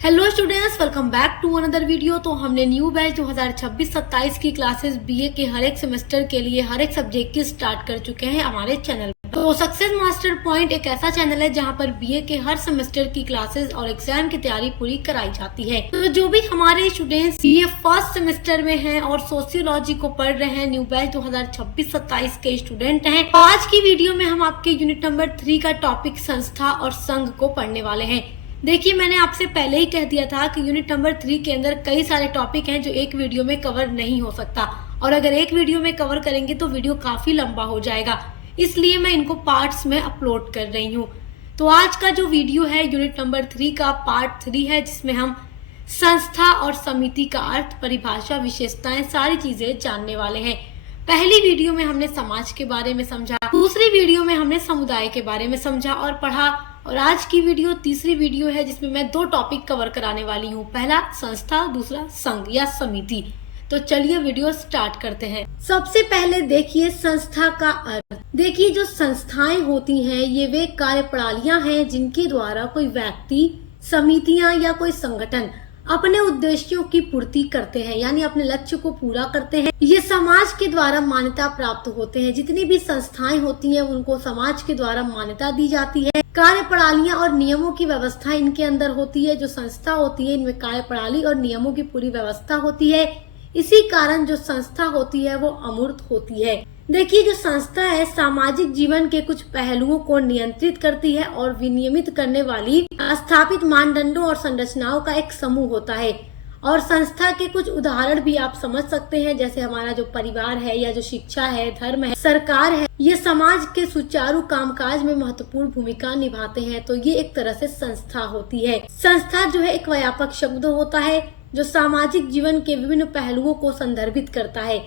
Hello students, welcome back to another video. तो हमने new batch 2026-27 की क्लासेस बीए के हर एक सेमेस्टर के लिए हर एक सब्जेक्ट की स्टार्ट कर चुके हैं हमारे चैनल पर। तो सक्सेस मास्टर पॉइंट एक ऐसा चैनल है जहां पर बीए के हर सेमेस्टर की क्लासेस और एग्जाम की तैयारी पूरी कराई जाती है। तो जो भी हमारे स्टूडेंट्स बीए फर्स्ट सेमेस्टर में हैं और सोशियोलॉजी को पढ़ रहे हैं, न्यू बैच 2026-27 के स्टूडेंट हैं, तो आज की वीडियो में हम आपके यूनिट नंबर 3 का टॉपिक संस्था और संघ को पढ़ने वाले हैं। देखिए, मैंने आपसे पहले ही कह दिया था कि यूनिट नंबर 3 के अंदर कई सारे टॉपिक हैं जो एक वीडियो में कवर नहीं हो सकता, और अगर एक वीडियो में कवर करेंगे तो वीडियो काफी लंबा हो जाएगा, इसलिए मैं इनको पार्ट्स में अपलोड कर रही हूँ। तो आज का जो वीडियो है यूनिट नंबर 3 का पार्ट 3 है, जिसमें हम संस्था और समिति का अर्थ, परिभाषा, विशेषताएं, सारी चीजें जानने वाले हैं। पहली वीडियो में हमने समाज के बारे में समझा, दूसरी वीडियो में हमने समुदाय के बारे में समझा और पढ़ा, और आज की वीडियो तीसरी वीडियो है जिसमें मैं दो टॉपिक कवर कराने वाली हूँ। पहला संस्था, दूसरा संघ या समिति। तो चलिए वीडियो स्टार्ट करते हैं। सबसे पहले देखिए संस्था का अर्थ। देखिए, जो संस्थाएं होती हैं ये वे कार्यप्रणालियां हैं जिनके द्वारा कोई व्यक्ति, समितियां या कोई संगठन अपने उद्देश्यों की पूर्ति करते हैं, यानी अपने लक्ष्य को पूरा करते हैं। ये समाज के द्वारा मान्यता प्राप्त होते हैं। जितनी भी संस्थाएं होती हैं उनको समाज के द्वारा मान्यता दी जाती है। कार्यप्रणालियां और नियमों की व्यवस्था इनके अंदर होती है। जो संस्था होती है इनमें कार्यप्रणाली और नियमों की पूरी व्यवस्था होती है। इसी कारण जो संस्था होती है वो अमूर्त होती है। देखिए, जो संस्था है सामाजिक जीवन के कुछ पहलुओं को नियंत्रित करती है और विनियमित करने वाली स्थापित मानदंडों और संरचनाओं का एक समूह होता है। और संस्था के कुछ उदाहरण भी आप समझ सकते हैं, जैसे हमारा जो परिवार है या जो शिक्षा है, धर्म है, सरकार है, ये समाज के सुचारू कामकाज में महत्वपूर्ण भूमिका निभाते हैं। तो ये एक तरह से संस्था होती है। संस्था जो है एक व्यापक शब्द होता है जो सामाजिक जीवन के विभिन्न पहलुओं को संदर्भित करता है।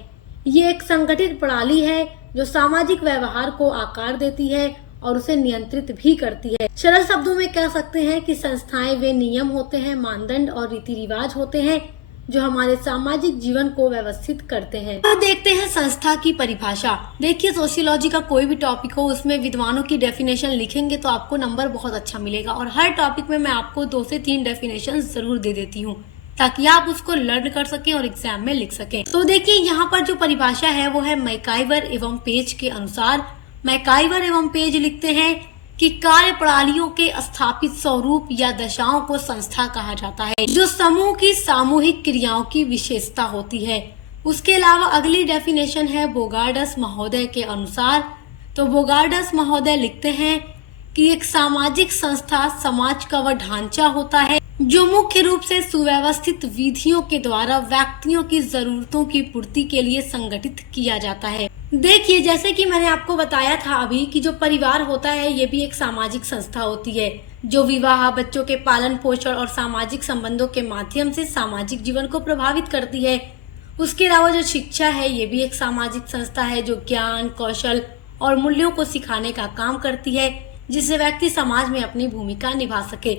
ये एक संगठित प्रणाली है जो सामाजिक व्यवहार को आकार देती है और उसे नियंत्रित भी करती है। सरल शब्दों में कह सकते हैं कि संस्थाएं वे नियम होते हैं, मानदंड और रीति रिवाज होते हैं जो हमारे सामाजिक जीवन को व्यवस्थित करते हैं। तो देखते हैं संस्था की परिभाषा। देखिए, सोशियोलॉजी का कोई भी टॉपिक हो उसमें विद्वानों की डेफिनेशन लिखेंगे तो आपको नंबर बहुत अच्छा मिलेगा, और हर टॉपिक में मैं आपको 2 से 3 डेफिनेशन जरूर दे देती हूँ ताकि आप उसको लर्न कर सकें और एग्जाम में लिख सकें। तो देखिए, यहाँ पर जो परिभाषा है वो है मैकाइवर एवं पेज के अनुसार। मैकाइवर एवं पेज लिखते हैं कि कार्य प्रणालियों के स्थापित स्वरूप या दशाओं को संस्था कहा जाता है, जो समूह की सामूहिक क्रियाओं की विशेषता होती है। उसके अलावा अगली डेफिनेशन है बोगार्डस महोदय के अनुसार। तो बोगार्डस महोदय लिखते हैं कि एक सामाजिक संस्था समाज का वह ढांचा होता है जो मुख्य रूप से सुव्यवस्थित विधियों के द्वारा व्यक्तियों की जरूरतों की पूर्ति के लिए संगठित किया जाता है। देखिए, जैसे कि मैंने आपको बताया था अभी कि जो परिवार होता है ये भी एक सामाजिक संस्था होती है जो विवाह, बच्चों के पालन पोषण और सामाजिक संबंधों के माध्यम से सामाजिक जीवन को प्रभावित करती है। उसके अलावा जो शिक्षा है ये भी एक सामाजिक संस्था है जो ज्ञान, कौशल और मूल्यों को सिखाने का काम करती है, जिससे व्यक्ति समाज में अपनी भूमिका निभा सके।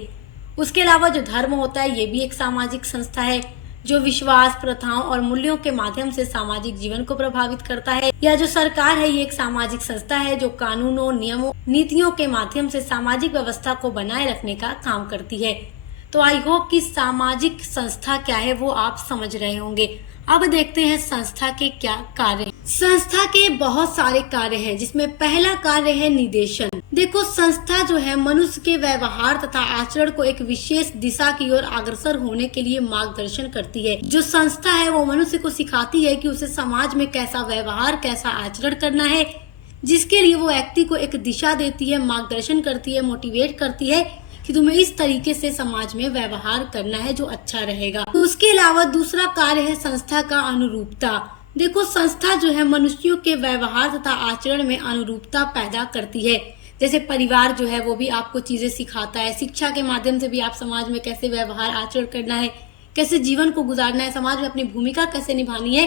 उसके अलावा जो धर्म होता है ये भी एक सामाजिक संस्था है जो विश्वास, प्रथाओं और मूल्यों के माध्यम से सामाजिक जीवन को प्रभावित करता है। या जो सरकार है ये एक सामाजिक संस्था है जो कानूनों, नियमों, नीतियों के माध्यम से सामाजिक व्यवस्था को बनाए रखने का काम करती है। तो आई होप कि सामाजिक संस्था क्या है वो आप समझ रहे होंगे। अब देखते हैं संस्था के क्या कार्य। संस्था के बहुत सारे कार्य हैं, जिसमें पहला कार्य है निदेशन। देखो, संस्था जो है मनुष्य के व्यवहार तथा आचरण को एक विशेष दिशा की ओर अग्रसर होने के लिए मार्गदर्शन करती है। जो संस्था है वो मनुष्य को सिखाती है कि उसे समाज में कैसा व्यवहार, कैसा आचरण करना है, जिसके लिए वो व्यक्ति को एक दिशा देती है, मार्गदर्शन करती है, मोटिवेट करती है कि तुम्हें इस तरीके से समाज में व्यवहार करना है जो अच्छा रहेगा। तो उसके अलावा दूसरा कार्य है संस्था का अनुरूपता। देखो, संस्था जो है मनुष्यों के व्यवहार तथा आचरण में अनुरूपता पैदा करती है। जैसे परिवार जो है वो भी आपको चीजें सिखाता है। शिक्षा के माध्यम से भी आप समाज में कैसे व्यवहार, आचरण करना है, कैसे जीवन को गुजारना है, समाज में अपनी भूमिका कैसे निभानी है,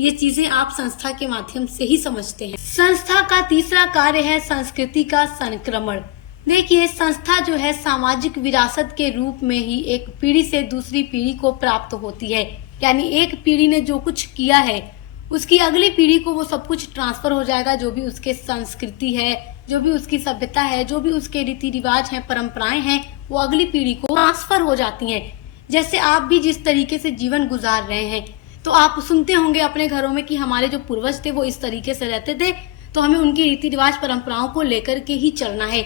ये चीजें आप संस्था के माध्यम से ही समझते हैं। संस्था का तीसरा कार्य है संस्कृति का संक्रमण। देखिए, संस्था जो है सामाजिक विरासत के रूप में ही एक पीढ़ी से दूसरी पीढ़ी को प्राप्त होती है, यानी एक पीढ़ी ने जो कुछ किया है उसकी अगली पीढ़ी को वो सब कुछ ट्रांसफर हो जाएगा। जो भी उसके संस्कृति है, जो भी उसकी सभ्यता है, जो भी उसके रीति रिवाज हैं, परंपराएं हैं, वो अगली पीढ़ी को ट्रांसफर हो जाती हैं। जैसे आप भी जिस तरीके से जीवन गुजार रहे हैं, तो आप सुनते होंगे अपने घरों में कि हमारे जो पूर्वज थे वो इस तरीके से रहते थे, तो हमें उनकी रीति रिवाज परंपराओं को लेकर के ही चलना है।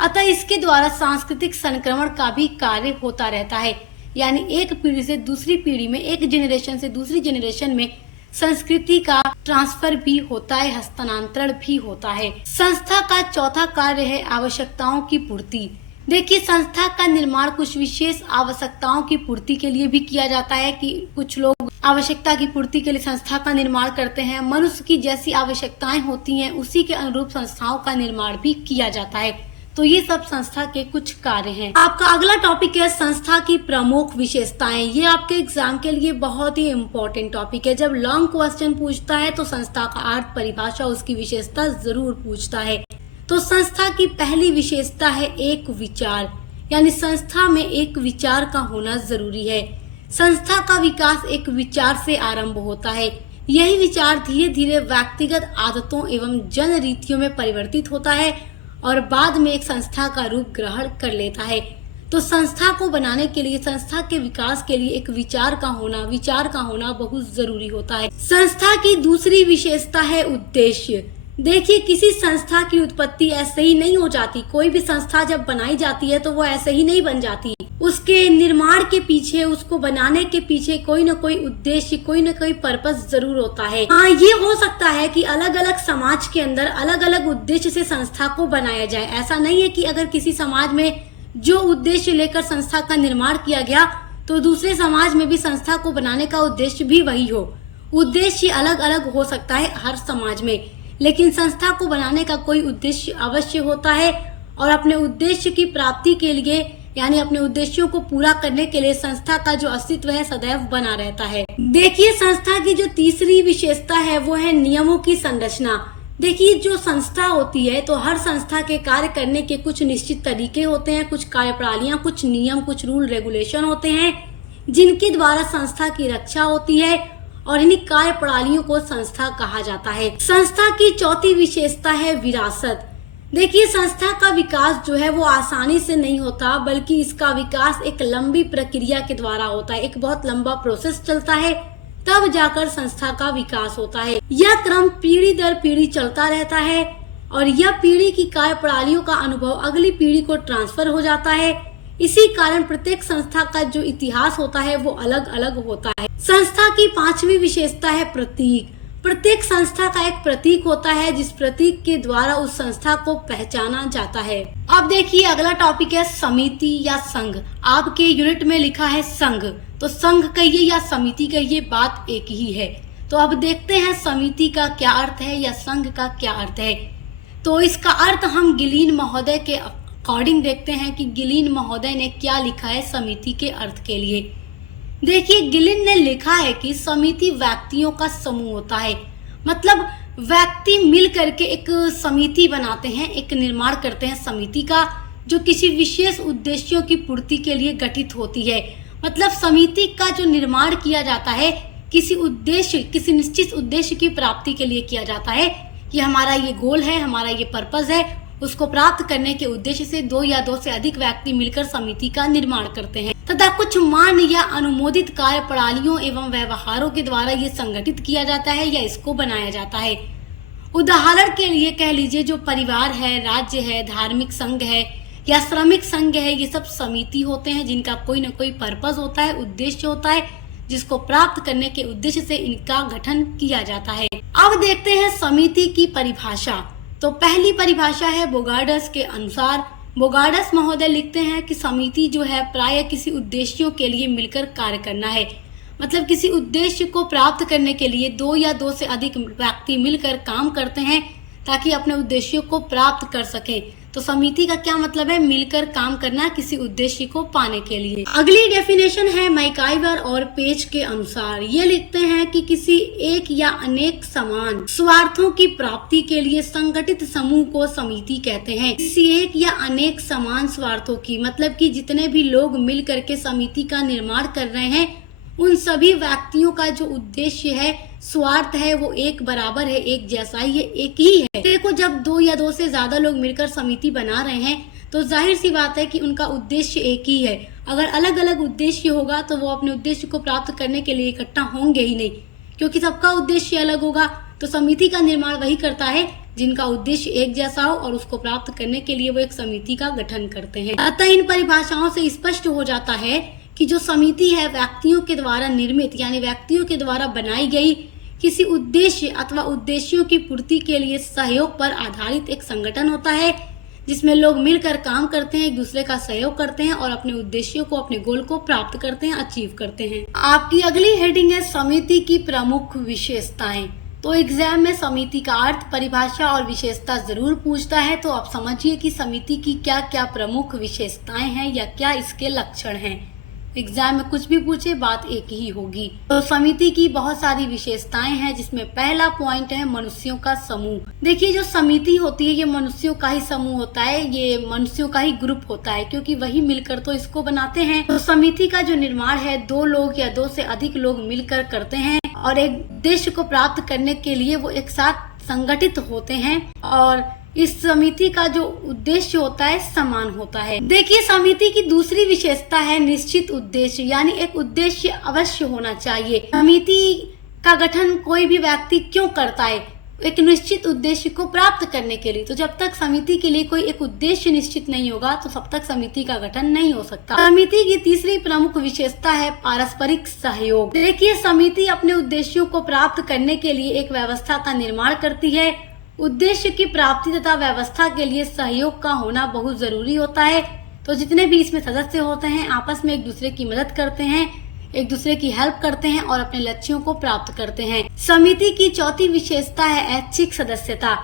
अतः इसके द्वारा सांस्कृतिक संक्रमण का भी कार्य होता रहता है, यानी एक पीढ़ी से दूसरी पीढ़ी में, एक जनरेशन से दूसरी जनरेशन में संस्कृति का ट्रांसफर भी होता है, हस्तांतरण भी होता है। संस्था का चौथा कार्य है आवश्यकताओं की पूर्ति। देखिए, संस्था का निर्माण कुछ विशेष आवश्यकताओं की पूर्ति के लिए भी किया जाता है कि कुछ लोग आवश्यकता की पूर्ति के लिए संस्था का निर्माण करते हैं। मनुष्य की जैसी आवश्यकताएं होती हैं उसी के अनुरूप संस्थाओं का निर्माण भी किया जाता है। तो ये सब संस्था के कुछ कार्य हैं। आपका अगला टॉपिक है संस्था की प्रमुख विशेषताएं। ये आपके एग्जाम के लिए बहुत ही इम्पोर्टेंट टॉपिक है। जब लॉन्ग क्वेश्चन पूछता है तो संस्था का अर्थ, परिभाषा, उसकी विशेषता जरूर पूछता है। तो संस्था की पहली विशेषता है एक विचार, यानी संस्था में एक विचार का होना जरूरी है। संस्था का विकास एक विचार से आरंभ होता है। यही विचार धीरे धीरे व्यक्तिगत आदतों एवं जन रीतियों में परिवर्तित होता है और बाद में एक संस्था का रूप ग्रहण कर लेता है। तो संस्था को बनाने के लिए, संस्था के विकास के लिए एक विचार का होना बहुत जरूरी होता है। संस्था की दूसरी विशेषता है उद्देश्य। देखिए, किसी संस्था की उत्पत्ति ऐसे ही नहीं हो जाती। कोई भी संस्था जब बनाई जाती है तो वो ऐसे ही नहीं बन जाती। उसके निर्माण के पीछे, उसको बनाने के पीछे कोई न कोई उद्देश्य, कोई न कोई पर्पस जरूर होता है। हाँ, ये हो सकता है कि अलग अलग समाज के अंदर अलग अलग उद्देश्य से संस्था को बनाया जाए। ऐसा नहीं है कि अगर किसी समाज में जो उद्देश्य लेकर संस्था का निर्माण किया गया तो दूसरे समाज में भी संस्था को बनाने का उद्देश्य भी वही हो। उद्देश्य अलग अलग हो सकता है हर समाज में, लेकिन संस्था को बनाने का कोई उद्देश्य अवश्य होता है और अपने उद्देश्य की प्राप्ति के लिए, यानी अपने उद्देश्यों को पूरा करने के लिए संस्था का जो अस्तित्व है सदैव बना रहता है। देखिए, संस्था की जो तीसरी विशेषता है वो है नियमों की संरचना। देखिए, जो संस्था होती है तो हर संस्था के कार्य करने के कुछ निश्चित तरीके होते हैं, कुछ कार्यप्रणालियां, कुछ नियम, कुछ रूल रेगुलेशन होते हैं जिनके द्वारा संस्था की रक्षा होती है और इन्हीं कार्य प्रणालियों को संस्था कहा जाता है। संस्था की चौथी विशेषता है विरासत। देखिए, संस्था का विकास जो है वो आसानी से नहीं होता, बल्कि इसका विकास एक लंबी प्रक्रिया के द्वारा होता है। एक बहुत लंबा प्रोसेस चलता है, तब जाकर संस्था का विकास होता है। यह क्रम पीढ़ी दर पीढ़ी चलता रहता है और यह पीढ़ी की कार्य प्रणालियों का अनुभव अगली पीढ़ी को ट्रांसफर हो जाता है। इसी कारण प्रत्येक संस्था का जो इतिहास होता है वो अलग अलग होता है। संस्था की पांचवी विशेषता है प्रतीक। प्रत्येक संस्था का एक प्रतीक होता है जिस प्रतीक के द्वारा उस संस्था को पहचाना जाता है। अब देखिए, अगला टॉपिक है समिति या संघ। आपके यूनिट में लिखा है संघ, तो संघ कहिए या समिति कहिए, बात एक ही है। तो अब देखते हैं समिति का क्या अर्थ है या संघ का क्या अर्थ है। तो इसका अर्थ हम गिलीन महोदय के अकॉर्डिंग देखते हैं कि गिलीन महोदय ने क्या लिखा है समिति के अर्थ के लिए। देखिए, गिलिन ने लिखा है कि समिति व्यक्तियों का समूह होता है। मतलब व्यक्ति मिल करके एक समिति बनाते हैं, एक निर्माण करते हैं समिति का, जो किसी विशेष उद्देश्यों की पूर्ति के लिए गठित होती है। मतलब समिति का जो निर्माण किया जाता है किसी उद्देश्य, किसी निश्चित उद्देश्य की प्राप्ति के लिए किया जाता है कि हमारा ये गोल है, हमारा ये पर्पस है। उसको प्राप्त करने के उद्देश्य से दो या दो से अधिक व्यक्ति मिलकर समिति का निर्माण करते हैं तथा कुछ मान्य या अनुमोदित कार्य प्रणालियों एवं व्यवहारों के द्वारा ये संगठित किया जाता है या इसको बनाया जाता है। उदाहरण के लिए कह लीजिए, जो परिवार है, राज्य है, धार्मिक संघ है या श्रमिक संघ है, ये सब समिति होते हैं जिनका कोई न कोई पर्पस होता है, उद्देश्य होता है, जिसको प्राप्त करने के उद्देश्य से इनका गठन किया जाता है। अब देखते हैं समिति की परिभाषा। तो पहली परिभाषा है बोगार्डस के अनुसार। बोगार्डस महोदय लिखते हैं कि समिति जो है प्राय किसी उद्देश्यों के लिए मिलकर कार्य करना है। मतलब किसी उद्देश्य को प्राप्त करने के लिए दो या दो से अधिक व्यक्ति मिलकर काम करते हैं ताकि अपने उद्देश्यों को प्राप्त कर सके। तो समिति का क्या मतलब है? मिलकर काम करना किसी उद्देश्य को पाने के लिए। अगली डेफिनेशन है मैकाइवर और पेज के अनुसार। ये लिखते हैं कि किसी एक या अनेक समान स्वार्थों की प्राप्ति के लिए संगठित समूह को समिति कहते हैं। किसी एक या अनेक समान स्वार्थों की मतलब कि जितने भी लोग मिल करके समिति का निर्माण कर रहे हैं उन सभी व्यक्तियों का जो उद्देश्य है, स्वार्थ है, वो एक बराबर है, एक जैसा ही है, एक ही है। देखो, जब दो या दो से ज्यादा लोग मिलकर समिति बना रहे हैं तो जाहिर सी बात है कि उनका उद्देश्य एक ही है। अगर अलग अलग उद्देश्य होगा तो वो अपने उद्देश्य को प्राप्त करने के लिए इकट्ठा होंगे ही नहीं, क्योंकि सबका उद्देश्य अलग होगा। तो समिति का निर्माण वही करता है जिनका उद्देश्य एक जैसा हो और उसको प्राप्त करने के लिए वो एक समिति का गठन करते हैं। अतः इन परिभाषाओं से स्पष्ट हो जाता है कि जो समिति है व्यक्तियों के द्वारा निर्मित यानी व्यक्तियों के द्वारा बनाई गई किसी उद्देश्य अथवा उद्देश्यों की पूर्ति के लिए सहयोग पर आधारित एक संगठन होता है, जिसमें लोग मिलकर काम करते हैं, एक दूसरे का सहयोग करते हैं और अपने उद्देश्यों को, अपने गोल को प्राप्त करते हैं, अचीव करते हैं। आपकी अगली हेडिंग है समिति की प्रमुख विशेषताएं। तो एग्जाम में समिति का अर्थ, परिभाषा और विशेषता जरूर पूछता है, तो आप समझिए कि समिति की क्या क्या प्रमुख विशेषताएं हैं या क्या इसके लक्षण हैं। एग्जाम में कुछ भी पूछे बात एक ही होगी। तो समिति की बहुत सारी विशेषताएं हैं, जिसमें पहला पॉइंट है मनुष्यों का समूह। देखिए जो समिति होती है ये मनुष्यों का ही समूह होता है, ये मनुष्यों का ही ग्रुप होता है, क्योंकि वही मिलकर तो इसको बनाते हैं। तो समिति का जो निर्माण है 2 लोग या 2 से अधिक लोग मिलकर करते हैं और एक उद्देश्य को प्राप्त करने के लिए वो एक साथ संगठित होते हैं और इस समिति का जो उद्देश्य होता है समान होता है। देखिए समिति की दूसरी विशेषता है निश्चित उद्देश्य, यानी एक उद्देश्य अवश्य होना चाहिए। समिति का गठन कोई भी व्यक्ति क्यों करता है? एक निश्चित उद्देश्य को प्राप्त करने के लिए। तो जब तक समिति के लिए कोई एक उद्देश्य निश्चित नहीं होगा तो तब तक समिति का गठन नहीं हो सकता। समिति की तीसरी प्रमुख विशेषता है पारस्परिक सहयोग। देखिए समिति अपने उद्देश्यों को प्राप्त करने के लिए एक व्यवस्था का निर्माण करती है। उद्देश्य की प्राप्ति तथा व्यवस्था के लिए सहयोग का होना बहुत जरूरी होता है। तो जितने भी इसमें सदस्य होते हैं आपस में एक दूसरे की मदद करते हैं, एक दूसरे की हेल्प करते हैं और अपने लक्ष्यों को प्राप्त करते हैं। समिति की चौथी विशेषता है ऐच्छिक सदस्यता।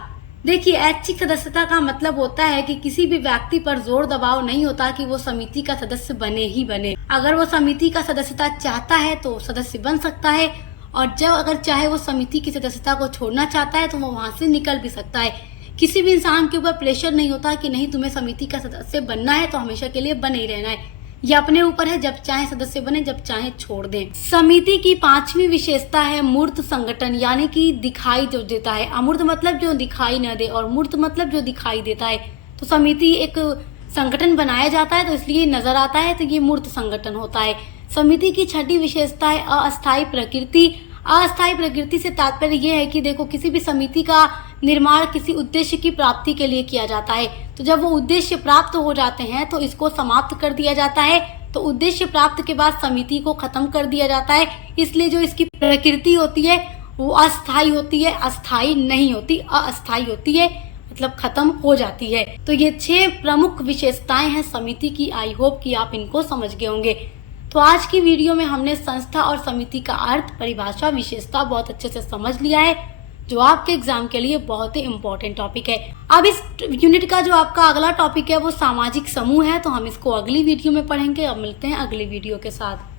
देखिए ऐच्छिक सदस्यता का मतलब होता है कि किसी भी व्यक्ति पर जोर दबाव नहीं होता कि वो समिति का सदस्य बने ही बने। अगर वो समिति का सदस्यता चाहता है तो सदस्य बन सकता है और जब अगर चाहे वो समिति की सदस्यता को छोड़ना चाहता है तो वो वहां से निकल भी सकता है। किसी भी इंसान के ऊपर प्रेशर नहीं होता कि नहीं तुम्हें समिति का सदस्य बनना है तो हमेशा के लिए बने ही रहना है। ये अपने ऊपर है, जब चाहे सदस्य बने, जब चाहे छोड़ दें। समिति की पांचवी विशेषता है मूर्त संगठन, यानी कि दिखाई जो देता है। अमूर्त मतलब जो दिखाई न दे और मूर्त मतलब जो दिखाई देता है। तो समिति एक संगठन बनाया जाता है तो इसलिए नजर आता है, तो ये मूर्त संगठन होता है। समिति की छठी विशेषता है अस्थायी प्रकृति। अस्थायी प्रकृति से तात्पर्य यह है कि देखो किसी भी समिति का निर्माण किसी उद्देश्य की प्राप्ति के लिए किया जाता है, तो जब वो उद्देश्य प्राप्त हो जाते हैं तो इसको समाप्त कर दिया जाता है। तो उद्देश्य प्राप्त के बाद समिति को खत्म कर दिया जाता है, इसलिए जो इसकी प्रकृति होती है वो अस्थायी होती है, अस्थायी नहीं होती, अस्थायी होती है, मतलब खत्म हो जाती है। तो ये 6 प्रमुख विशेषताएं हैं समिति की। आई होप कि आप इनको समझ गए होंगे। तो आज की वीडियो में हमने संस्था और समिति का अर्थ, परिभाषा, विशेषता बहुत अच्छे से समझ लिया है, जो आपके एग्जाम के लिए बहुत ही इम्पोर्टेंट टॉपिक है। अब इस यूनिट का जो आपका अगला टॉपिक है वो सामाजिक समूह है, तो हम इसको अगली वीडियो में पढ़ेंगे। अब मिलते हैं अगली वीडियो के साथ।